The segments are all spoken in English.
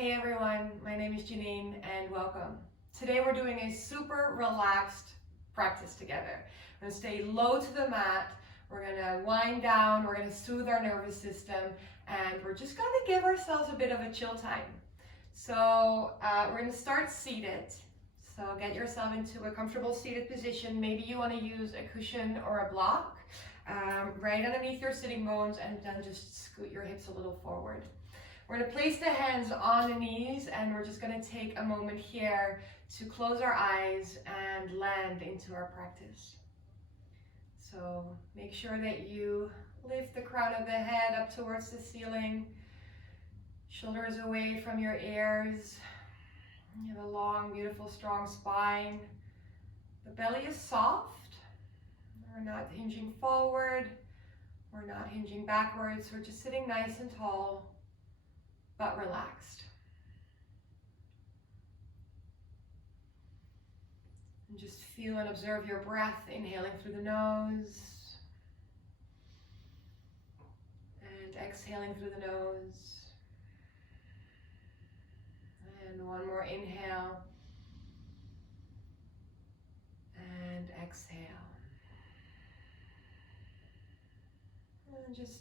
Hey everyone, my name is Janine and welcome. Today we're doing a super relaxed practice together. We're going to stay low to the mat, we're going to wind down, we're going to soothe our nervous system, and we're just going to give ourselves a bit of a chill time. So we're going to start seated. So get yourself into a comfortable seated position. Maybe you want to use a cushion or a block right underneath your sitting bones, and then just scoot your hips a little forward. We're going to place the hands on the knees, and we're just going to take a moment here to close our eyes and land into our practice. So make sure that you lift the crown of the head up towards the ceiling, shoulders away from your ears. You have a long, beautiful, strong spine. The belly is soft. We're not hinging forward. We're not hinging backwards. We're just sitting nice and tall, but relaxed. And just feel and observe your breath, inhaling through the nose and exhaling through the nose. And one more inhale and exhale. And just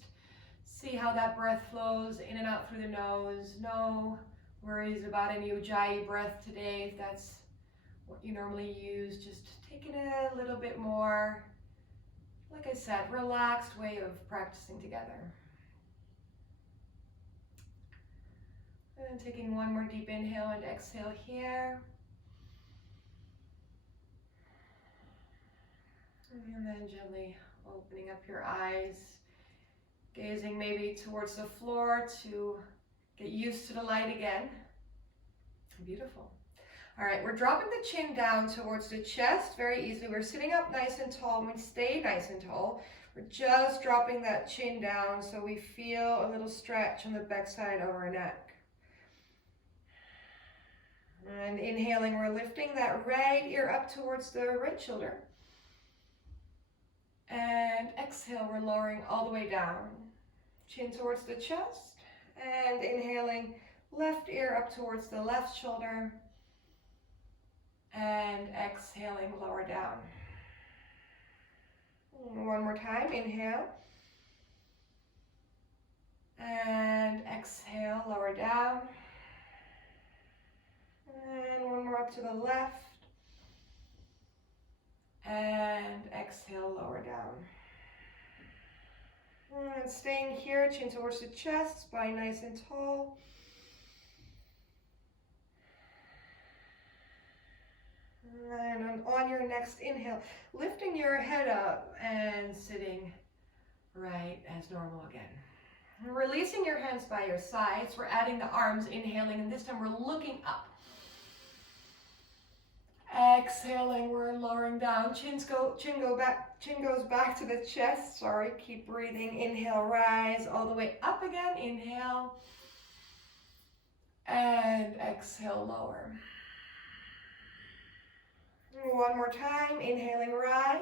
see how that breath flows in and out through the nose. No worries about any ujjayi breath today if that's what you normally use. Just take it a little bit more, like I said, relaxed way of practicing together. And taking one more deep inhale and exhale here. And then gently opening up your eyes, gazing maybe towards the floor to get used to the light again. Beautiful. All right, we're dropping the chin down towards the chest very easily. We're sitting up nice and tall, and we stay nice and tall. We're just dropping that chin down so we feel a little stretch on the backside of our neck. And inhaling, we're lifting that right ear up towards the right shoulder. And exhale, we're lowering all the way down. Chin towards the chest. And inhaling, left ear up towards the left shoulder. And exhaling, lower down. One more time, inhale. And exhale, lower down. And one more up to the left. And exhale, lower down. And staying here, chin towards the chest, spine nice and tall. And on your next inhale, lifting your head up and sitting right as normal again. And releasing your hands by your sides, we're adding the arms, inhaling, and this time we're looking up. Exhaling, we're lowering down. Chin goes back to the chest. Sorry, keep breathing. Inhale, rise all the way up again. Inhale. And exhale, lower. One more time. Inhaling, rise.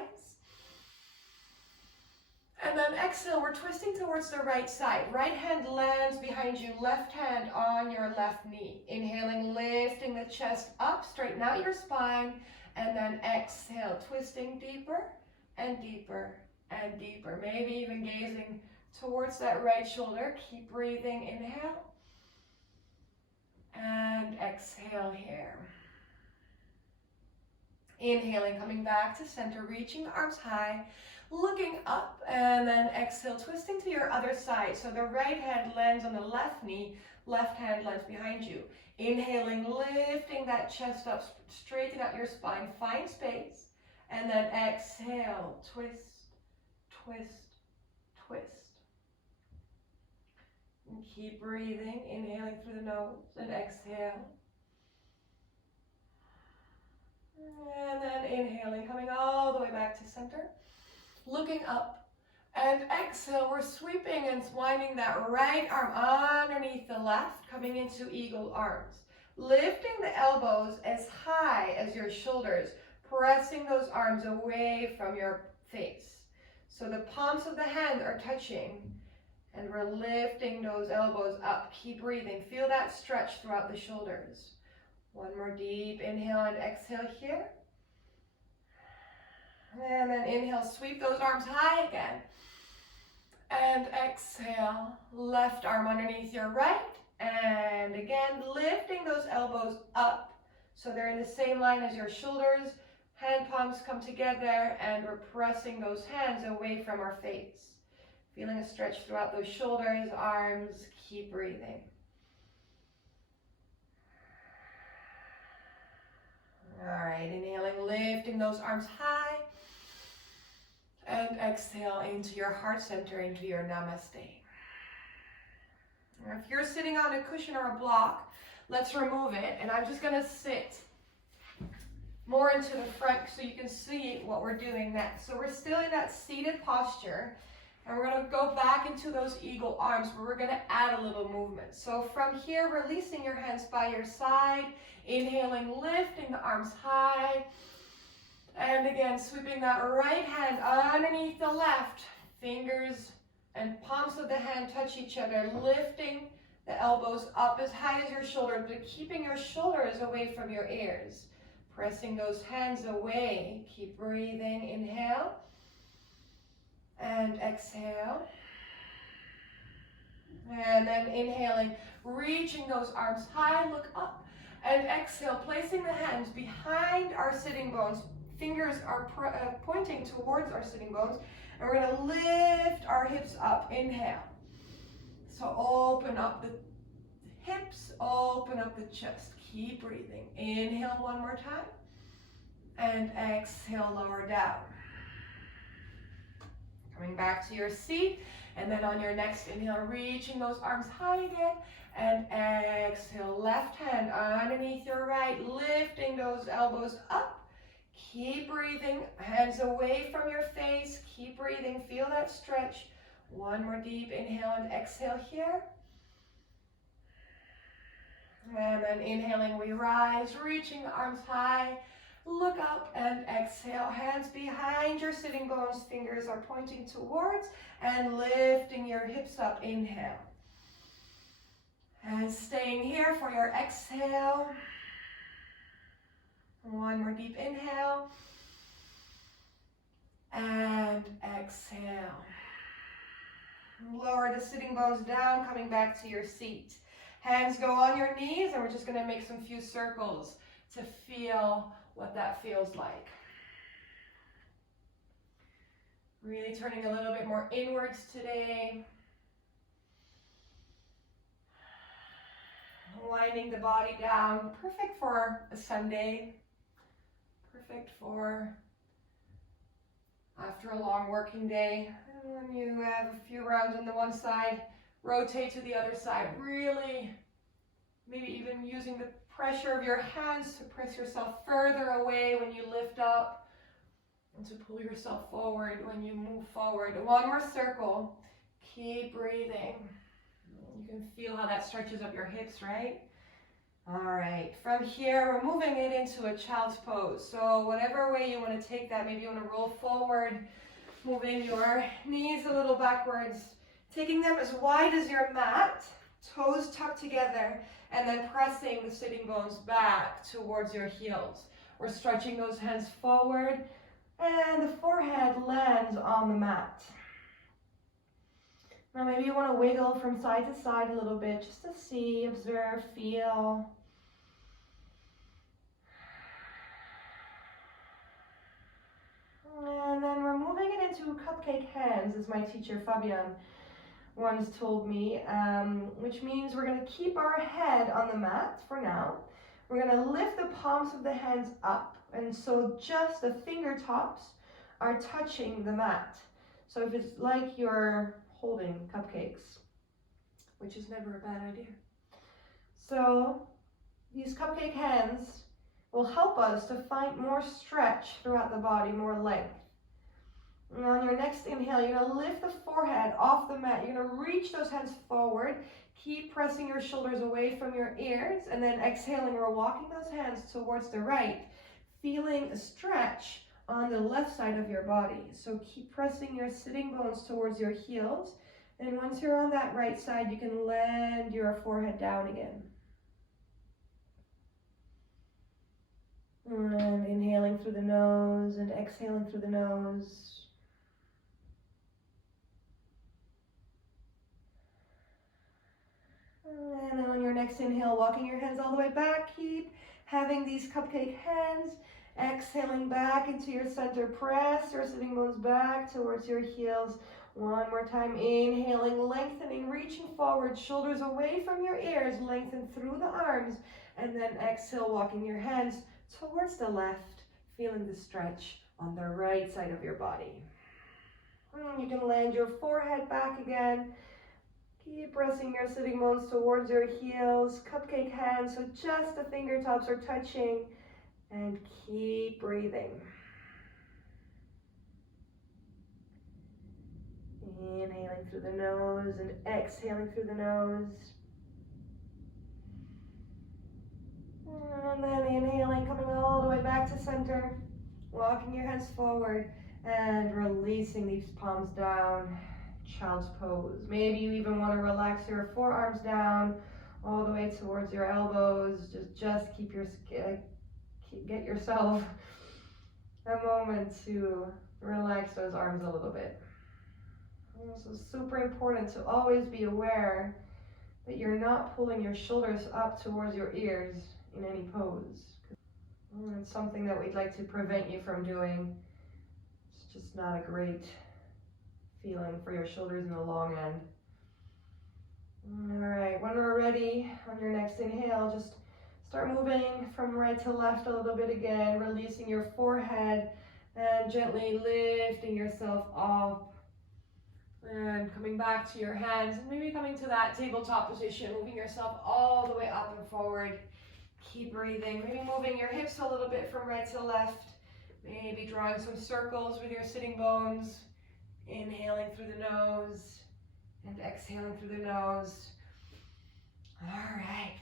And then exhale, we're twisting towards the right side. Right hand lands behind you, left hand on your left knee. Inhaling, lifting the chest up, straighten out your spine, and then exhale, twisting deeper and deeper and deeper. Maybe even gazing towards that right shoulder. Keep breathing, inhale. And exhale here. Inhaling, coming back to center, reaching the arms high. Looking up, and then exhale, twisting to your other side. So the right hand lands on the left knee, left hand lands behind you. Inhaling, lifting that chest up, straighten out your spine, find space, and then exhale, twist, twist, twist. And keep breathing, inhaling through the nose, and exhale. And then inhaling, coming all the way back to center. Looking up, and exhale, we're sweeping and winding that right arm underneath the left, coming into eagle arms. Lifting the elbows as high as your shoulders, pressing those arms away from your face. So the palms of the hand are touching, And we're lifting those elbows up. Keep breathing. Feel that stretch throughout the shoulders. One more deep inhale and exhale here. And then inhale, sweep those arms high again. And exhale, left arm underneath your right. And again, lifting those elbows up so they're in the same line as your shoulders. Hand palms come together and we're pressing those hands away from our face. Feeling a stretch throughout those shoulders, arms, keep breathing. All right, inhaling, lifting those arms high. And exhale into your heart center, into your namaste. Now, if you're sitting on a cushion or a block, let's remove it. And I'm just gonna sit more into the front so you can see what we're doing next. So we're still in that seated posture. And we're gonna go back into those eagle arms where we're gonna add a little movement. So from here, releasing your hands by your side, inhaling, lifting the arms high. And again, sweeping that right hand underneath the left. Fingers and palms of the hand touch each other, lifting the elbows up as high as your shoulders, but keeping your shoulders away from your ears. Pressing those hands away. Keep breathing. Inhale. And exhale. And then inhaling, reaching those arms high, look up. And exhale, placing the hands behind our sitting bones. Fingers are pointing towards our sitting bones. And we're gonna lift our hips up. Inhale. So open up the hips, open up the chest. Keep breathing. Inhale one more time. And exhale, lower down. Coming back to your seat, and then on your next inhale, reaching those arms high again, and exhale, left hand underneath your right, lifting those elbows up. Keep breathing, hands away from your face, keep breathing, feel that stretch. One more deep inhale and exhale here. And then inhaling, we rise, reaching the arms high. Look up and exhale, hands behind your sitting bones, fingers are pointing towards and lifting your hips up, inhale. And staying here for your exhale. One more deep inhale. And exhale. Lower the sitting bones down, coming back to your seat. Hands go on your knees and we're just gonna make some few circles to feel what that feels like. Really turning a little bit more inwards today. Winding the body down. Perfect for a Sunday. Perfect for after a long working day. And when you have a few rounds on the one side, rotate to the other side. Really, maybe even using the pressure of your hands to press yourself further away when you lift up and to pull yourself forward when you move forward. One more circle. Keep breathing. You can feel how that stretches up your hips, right? All right, from here, we're moving it into a child's pose. So whatever way you want to take that, maybe you want to roll forward, moving your knees a little backwards, taking them as wide as your mat, toes tucked together, and then pressing the sitting bones back towards your heels. We're stretching those hands forward, and the forehead lands on the mat. Now maybe you want to wiggle from side to side a little bit, just to see, observe, feel. And then we're moving it into cupcake hands, as my teacher Fabian once told me, which means we're going to keep our head on the mat for now. We're going to lift the palms of the hands up, and so just the fingertips are touching the mat. So if it's like you're holding cupcakes, which is never a bad idea. So these cupcake hands will help us to find more stretch throughout the body, more length. And on your next inhale, you're going to lift the forehead off the mat. You're going to reach those hands forward. Keep pressing your shoulders away from your ears. And then exhaling, we're walking those hands towards the right, feeling a stretch on the left side of your body. So keep pressing your sitting bones towards your heels. And once you're on that right side, you can land your forehead down again. And inhaling through the nose and exhaling through the nose. And then on your next inhale, walking your hands all the way back. Keep having these cupcake hands. Exhaling back into your center. Press your sitting bones back towards your heels. One more time. Inhaling, lengthening, reaching forward. Shoulders away from your ears. Lengthen through the arms. And then exhale, walking your hands towards the left. Feeling the stretch on the right side of your body. You can land your forehead back again. Keep pressing your sitting bones towards your heels. Cupcake hands, so just the fingertips are touching. And keep breathing. Inhaling through the nose and exhaling through the nose. And then inhaling, coming all the way back to center. Walking your hands forward and releasing these palms down. Child's pose. Maybe you even want to relax your forearms down all the way towards your elbows. Just keep your get yourself a moment to relax those arms a little bit. So super important to always be aware that you're not pulling your shoulders up towards your ears in any pose. It's something that we'd like to prevent you from doing. It's just not a great feeling for your shoulders in the long end. All right, when we're ready, on your next inhale, just start moving from right to left a little bit again, releasing your forehead and gently lifting yourself up. And coming back to your hands, and maybe coming to that tabletop position, moving yourself all the way up and forward. Keep breathing, maybe moving your hips a little bit from right to left, maybe drawing some circles with your sitting bones. Inhaling through the nose and exhaling through the nose. All right.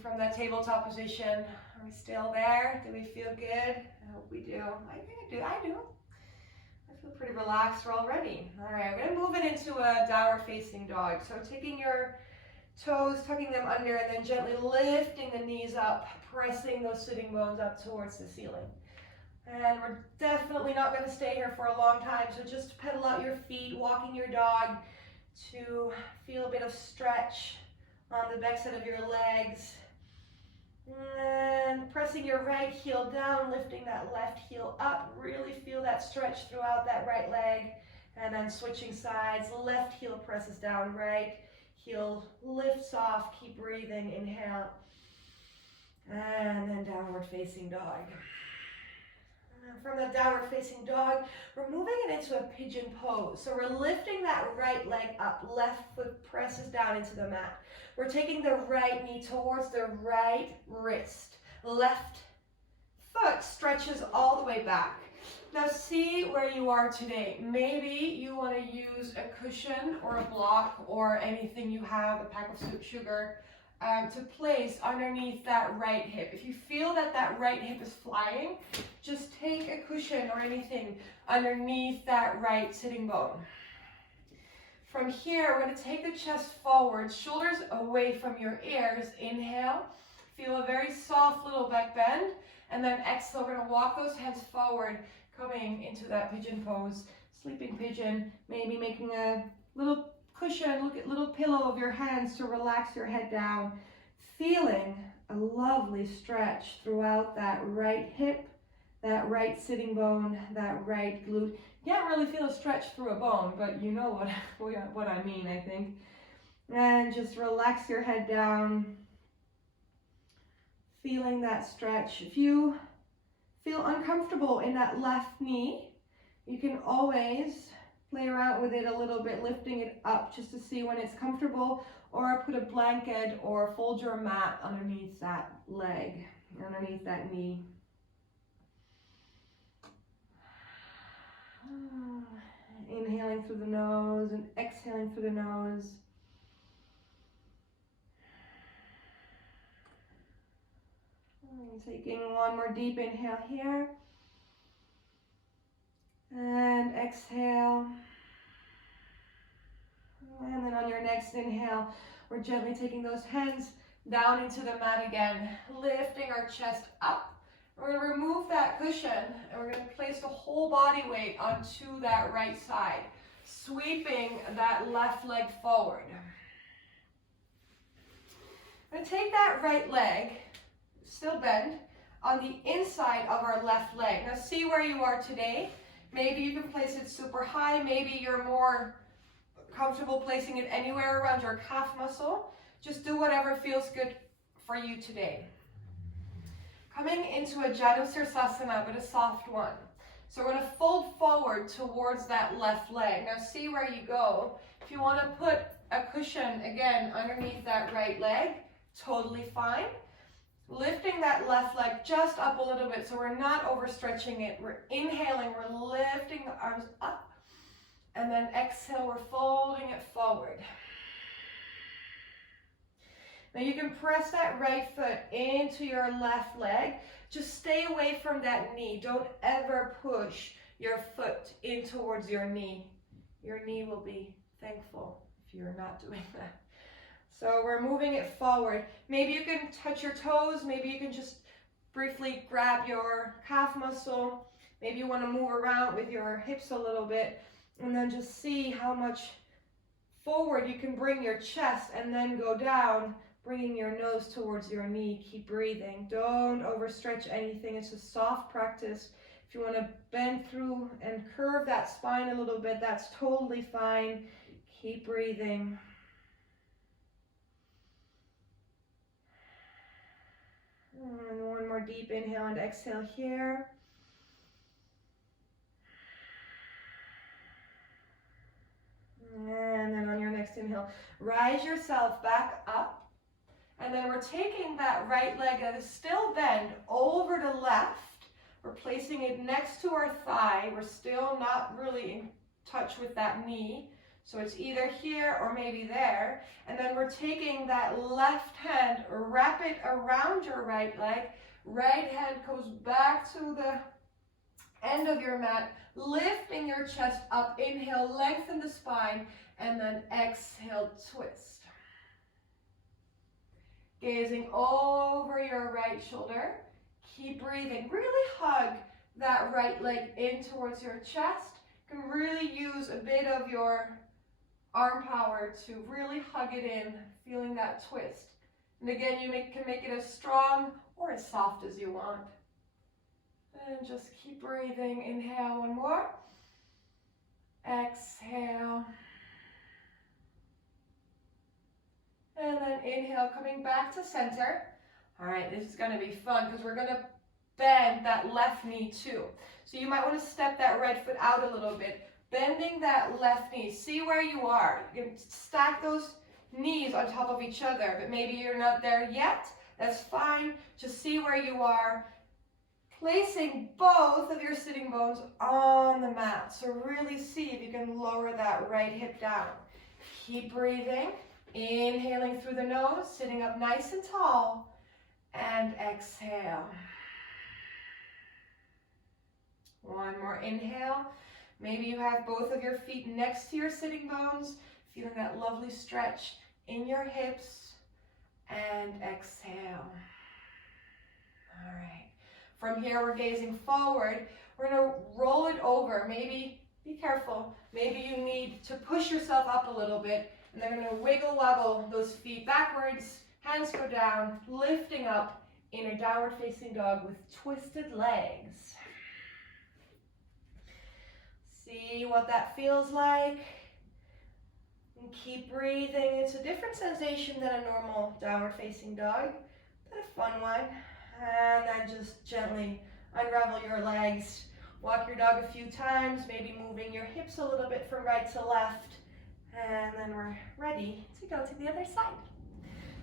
From that tabletop position, are we still there? Do we feel good? I hope we do. I think I do. I feel pretty relaxed already. All right, I'm going to move it into a downward facing dog. So taking your toes, tucking them under, and then gently lifting the knees up, pressing those sitting bones up towards the ceiling. And we're definitely not going to stay here for a long time, so just pedal out your feet, walking your dog to feel a bit of stretch on the backside of your legs. And pressing your right heel down, lifting that left heel up. Really feel that stretch throughout that right leg. And then switching sides, left heel presses down, right heel lifts off. Keep breathing, inhale. And then downward facing dog. From the downward facing dog, we're moving it into a pigeon pose. So we're lifting that right leg up, left foot presses down into the mat. We're taking the right knee towards the right wrist. Left foot stretches all the way back. Now see where you are today. Maybe you want to use a cushion or a block or anything you have, a pack of sugar, to place underneath that right hip. If you feel that that right hip is flying, just take a cushion or anything underneath that right sitting bone. From here, we're going to take the chest forward, shoulders away from your ears. Inhale, feel a very soft little back bend, and then exhale, we're going to walk those hands forward, coming into that pigeon pose, sleeping pigeon, maybe making a little cushion, look at little pillow of your hands to relax your head down, feeling a lovely stretch throughout that right hip, that right sitting bone, that right glute. You can't really feel a stretch through a bone, but you know what I mean, I think. And just relax your head down, feeling that stretch. If you feel uncomfortable in that left knee, you can always play around with it a little bit, lifting it up just to see when it's comfortable, or put a blanket or fold your mat underneath that leg, underneath that knee. Inhaling through the nose and exhaling through the nose. Taking one more deep inhale here. And exhale. And then on your next inhale, we're gently taking those hands down into the mat again, lifting our chest up. We're going to remove that cushion and we're going to place the whole body weight onto that right side, sweeping that left leg forward. We're going to take that right leg, still bend, on the inside of our left leg. Now see where you are today. Maybe you can place it super high. Maybe you're more comfortable placing it anywhere around your calf muscle. Just do whatever feels good for you today. Coming into a Janusirsasana, but a soft one. So we're going to fold forward towards that left leg. Now see where you go. If you want to put a cushion, again, underneath that right leg, totally fine. Lifting that left leg just up a little bit so we're not overstretching it. We're inhaling, we're lifting the arms up. And then exhale, we're folding it forward. Now you can press that right foot into your left leg. Just stay away from that knee. Don't ever push your foot in towards your knee. Your knee will be thankful if you're not doing that. So we're moving it forward. Maybe you can touch your toes. Maybe you can just briefly grab your calf muscle. Maybe you want to move around with your hips a little bit. And then just see how much forward you can bring your chest and then go down, bringing your nose towards your knee. Keep breathing. Don't overstretch anything. It's a soft practice. If you want to bend through and curve that spine a little bit, that's totally fine. Keep breathing. And one more deep inhale and exhale here. And then on your next inhale, rise yourself back up. And then we're taking that right leg that is still bent over to left. We're placing it next to our thigh. We're still not really in touch with that knee. So it's either here or maybe there. And then we're taking that left hand, wrap it around your right leg. Right hand goes back to the end of your mat, lifting your chest up. Inhale, lengthen the spine, and then exhale, twist. Gazing over your right shoulder. Keep breathing. Really hug that right leg in towards your chest. You can really use a bit of your arm power to really hug it in, feeling that twist. And again, you can make it as strong or as soft as you want. And just keep breathing. Inhale, one more. Exhale. And then inhale, coming back to center. All right, this is going to be fun because we're going to bend that left knee too. So you might want to step that right foot out a little bit, bending that left knee. See where you are. You can stack those knees on top of each other, but maybe you're not there yet. That's fine. Just see where you are. Placing both of your sitting bones on the mat. So really see if you can lower that right hip down. Keep breathing. Inhaling through the nose, sitting up nice and tall. And exhale. One more inhale. Maybe you have both of your feet next to your sitting bones, feeling that lovely stretch in your hips. And exhale. All right. From here, we're gazing forward. We're going to roll it over. Maybe, be careful, maybe you need to push yourself up a little bit. And then we're going to wiggle wobble those feet backwards. Hands go down, lifting up in a downward facing dog with twisted legs. See what that feels like. And keep breathing. It's a different sensation than a normal downward facing dog, but a fun one. And then just gently unravel your legs. Walk your dog a few times, maybe moving your hips a little bit from right to left. And then we're ready to go to the other side.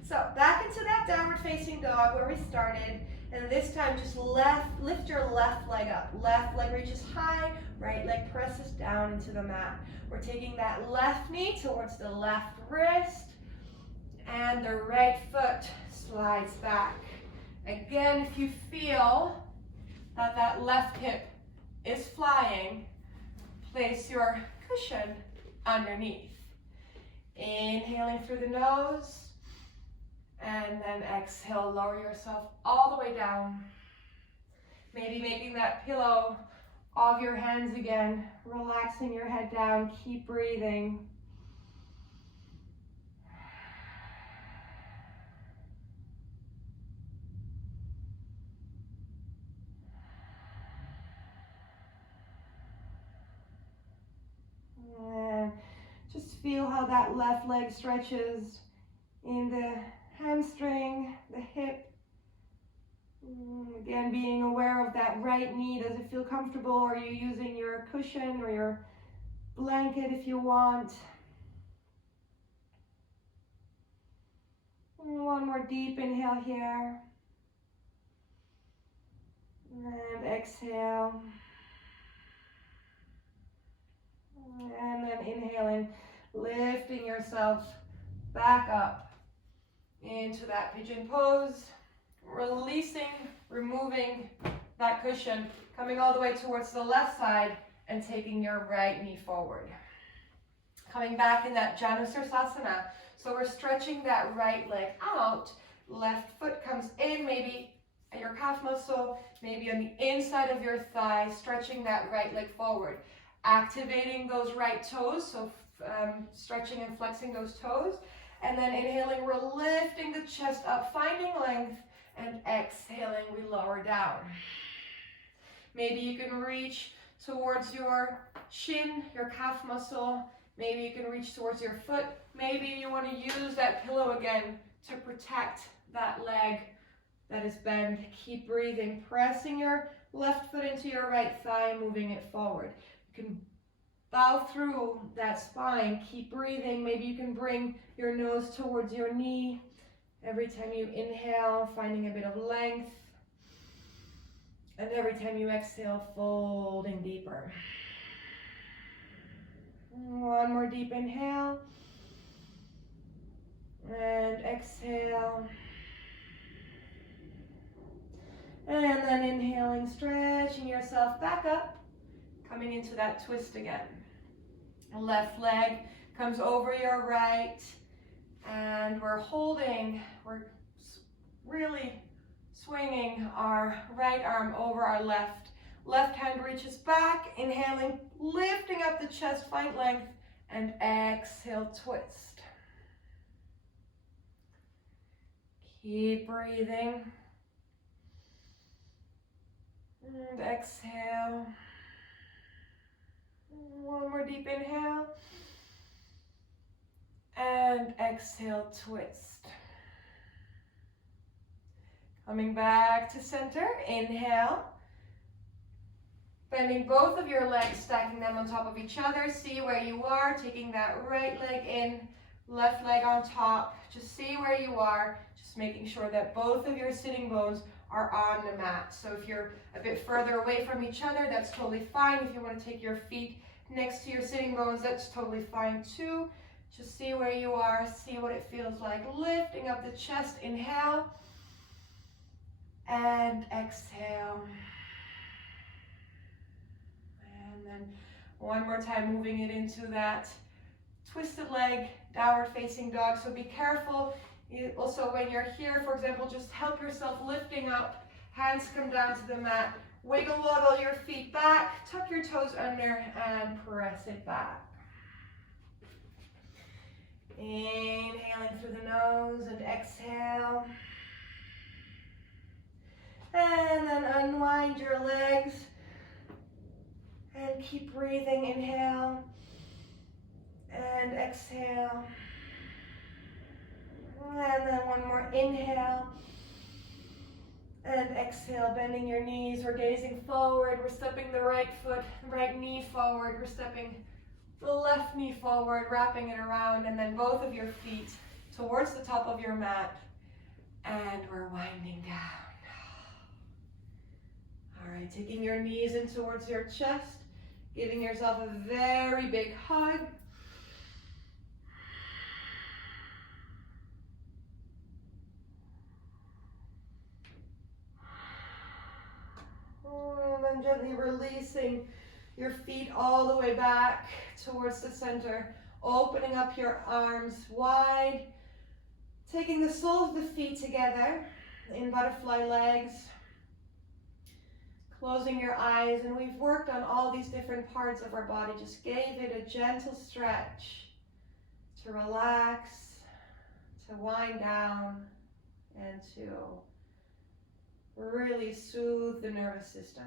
So back into that downward facing dog where we started. And this time just lift your left leg up. Left leg reaches high, right leg presses down into the mat. We're taking that left knee towards the left wrist. And the right foot slides back. Again, if you feel that that left hip is flying, place your cushion underneath. Inhaling through the nose. And then exhale, lower yourself all the way down. Maybe making that pillow of your hands again, relaxing your head down, keep breathing. And just feel how that left leg stretches in the hamstring, the hip. Again, being aware of that right knee. Does it feel comfortable? Are you using your cushion or your blanket if you want? One more deep inhale here. And exhale. And then inhaling, lifting yourself back up into that pigeon pose. Releasing, removing that cushion, coming all the way towards the left side and taking your right knee forward. Coming back in that Janusirsasana. So we're stretching that right leg out, left foot comes in, maybe at your calf muscle, maybe on the inside of your thigh, stretching that right leg forward. Activating those right toes, so stretching and flexing those toes. And then inhaling, we're lifting the chest up, finding length. And exhaling, we lower down. Maybe you can reach towards your shin, your calf muscle. Maybe you can reach towards your foot. Maybe you want to use that pillow again to protect that leg that is bent. Keep breathing, pressing your left foot into your right thigh, moving it forward. You can bow through that spine. Keep breathing. Maybe you can bring your nose towards your knee. Every time you inhale, finding a bit of length. And every time you exhale, folding deeper. One more deep inhale. And exhale. And then inhaling, stretching yourself back up. Coming into that twist again. Left leg comes over your right. And we're holding, we're really swinging our right arm over our left. Left hand reaches back, inhaling, lifting up the chest, find length, and exhale, twist. Keep breathing. And exhale. One more deep inhale. And exhale, twist. Coming back to center, inhale. Bending both of your legs, stacking them on top of each other. See where you are, taking that right leg in, left leg on top. Just see where you are, just making sure that both of your sitting bones are on the mat. So if you're a bit further away from each other, that's totally fine. If you want to take your feet next to your sitting bones, that's totally fine too. Just see where you are, see what it feels like. Lifting up the chest, inhale. And exhale. And then one more time, moving it into that twisted leg, downward facing dog. So be careful. Also, when you're here, for example, just help yourself lifting up. Hands come down to the mat. Wiggle waddle your feet back. Tuck your toes under and press it back. Inhaling through the nose and exhale. And then unwind your legs. And keep breathing. Inhale. And exhale. And then one more inhale. And exhale, bending your knees. We're gazing forward. We're stepping the right foot, right knee forward. We're stepping the left knee forward, wrapping it around, and then both of your feet towards the top of your mat. And we're winding down. All right, taking your knees in towards your chest, giving yourself a very big hug. And then gently releasing your feet all the way back towards the center. Opening up your arms wide, taking the soles of the feet together in butterfly legs, closing your eyes, and we've worked on all these different parts of our body. Just gave it a gentle stretch to relax, to wind down, and to really soothe the nervous system.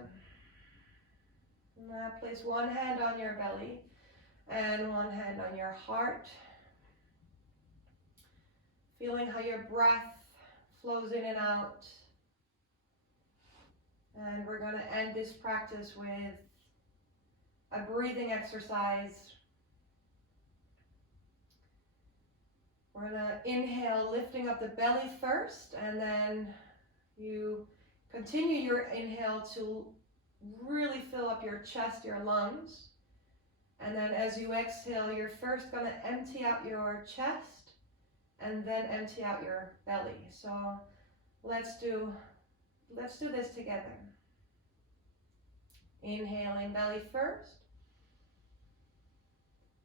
Now place one hand on your belly and one hand on your heart. Feeling how your breath flows in and out. And we're going to end this practice with a breathing exercise. We're going to inhale, lifting up the belly first, and then you continue your inhale to really fill up your chest, your lungs. And then as you exhale, you're first going to empty out your chest and then empty out your belly. So let's do this together. Inhaling belly first.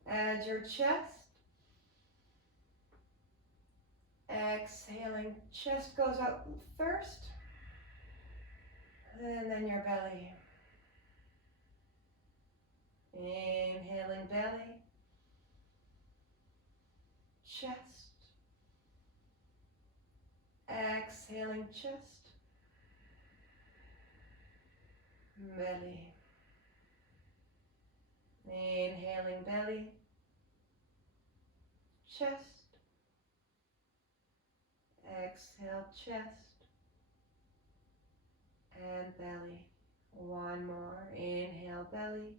Add your chest. Exhaling, chest goes out first. And then your belly. Inhaling belly. Chest. Exhaling chest. Belly. Inhaling belly. Chest. Exhale chest. And belly. One more. Inhale belly.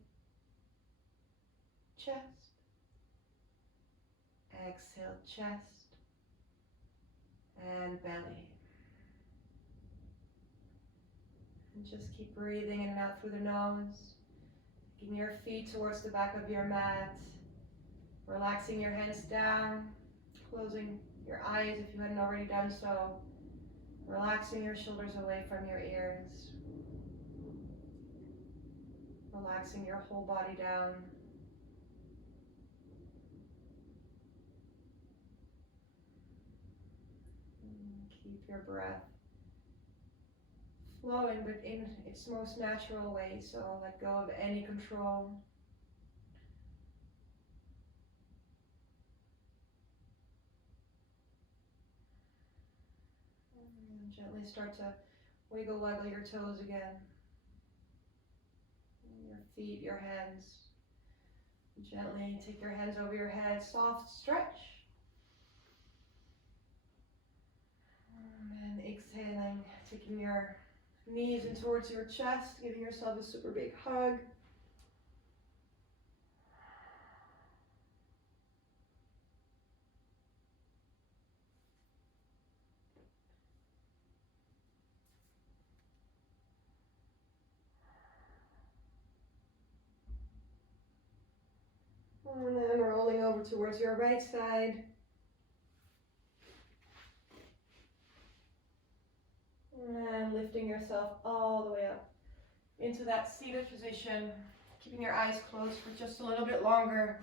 Chest. Exhale chest. And belly. And just keep breathing in and out through the nose. Taking your feet towards the back of your mat. Relaxing your hands down. Closing your eyes if you hadn't already done so. Relaxing your shoulders away from your ears. Relaxing your whole body down. Keep your breath flowing, but in its most natural way, so let go of any control. And gently start to wiggle your toes again. Your feet, your hands. Gently take your hands over your head, soft stretch. And exhaling, taking your knees in towards your chest, giving yourself a super big hug. And then rolling over towards your right side. And lifting yourself all the way up into that seated position. Keeping your eyes closed for just a little bit longer.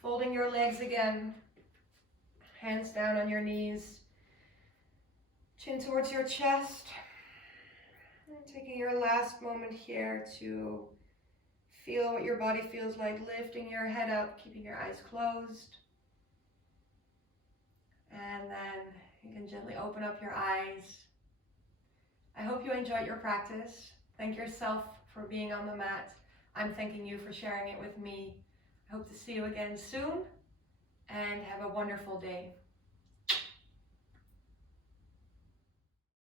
Folding your legs again. Hands down on your knees. Chin towards your chest. And taking your last moment here to feel what your body feels like. Lifting your head up, keeping your eyes closed. And then you can gently open up your eyes. I hope you enjoyed your practice. Thank yourself for being on the mat. I'm thanking you for sharing it with me. I hope to see you again soon and have a wonderful day.